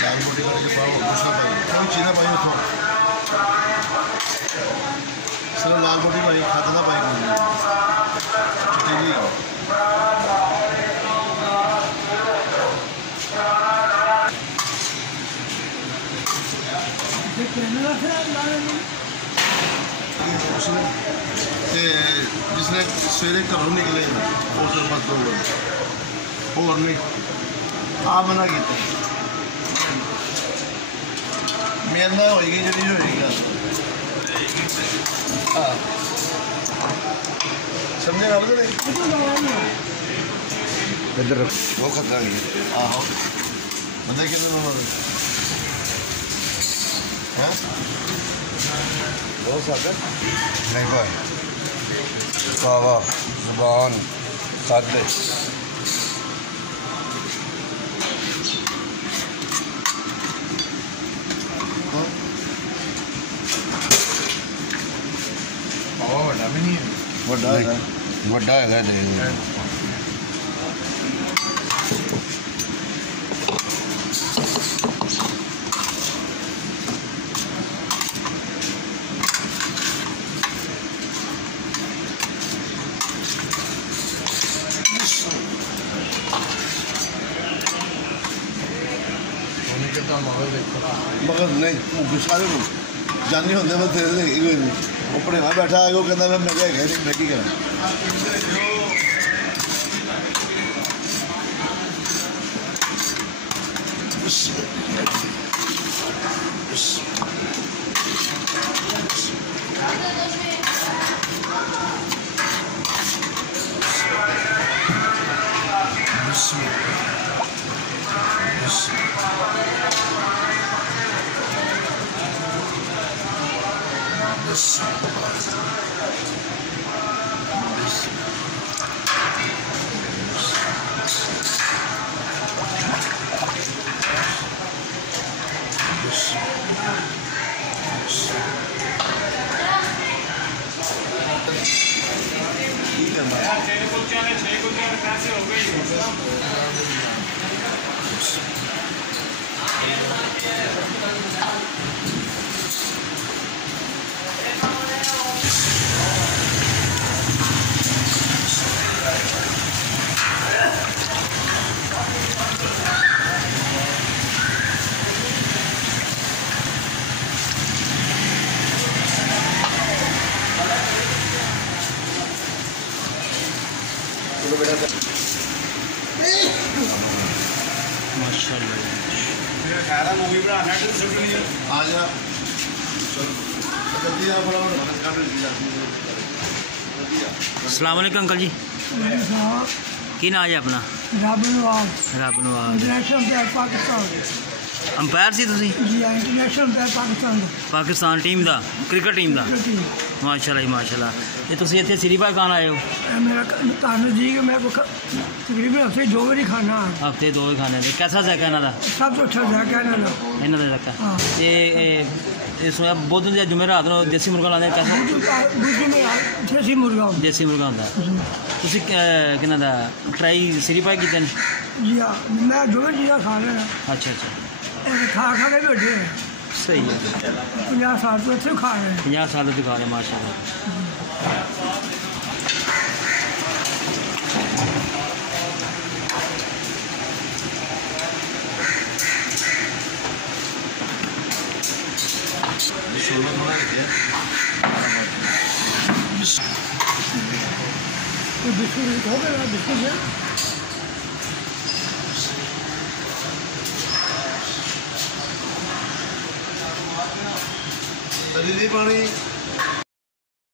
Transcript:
दाल मोटी करके पाओ दूसरा पाई चीना पाई उठो सिर्फ लाल मोटी पाई खाता था पाई जिसने सवेरे घरों निकले उस बस 2 बजे और नहीं आ मना किया मेरे ना होगी जी होगी हाँ समझे गल तो इधर वो खतरा नहीं आहो बंदे कितने हैं बहुत सागर नहीं भाई कावा जुबान सादे बड़ा है मगर नहीं सारे जानी होंगे मैं अपने वहाँ बैठा है वो कहना मैं क्या है मैं की करा अस्सलाम वालेकुम अंकल जी की नाम है अपना? रब नवाज इंटरनेशनल पाकिस्तान अंपायर सी तुसी? जी इंटरनेशनल पाकिस्तान टीम दा क्रिकेट टीम दा माशाल्लाह जी माशाल्लाह। ये तुसी इत्थे श्री पाक खान आए हो? मेरा तानु जी मैं तकरीबन हफ्ते 2 बारी खाना हफ्ते 2 ही खाने दे कैसा जायका इन्हां दा? सब तो अच्छा जायका इन्हां दा इन्हां दा जायका ये सोया बुध या जुमेरात नो देसी मुर्गा लाने कैसा? देसी मुर्गा होंदा तुसी किन्हां दा ट्राई श्री पाक कीते? जी हां मैं दोवें चीज़ां खा लेना। अच्छा खा के बैठे सही है 50 साल तो इत्थे खा रहे 50 साल तो खा रहे माशाल्लाह। बिस्कुट हो गया बिस्कुट है दलीली पानी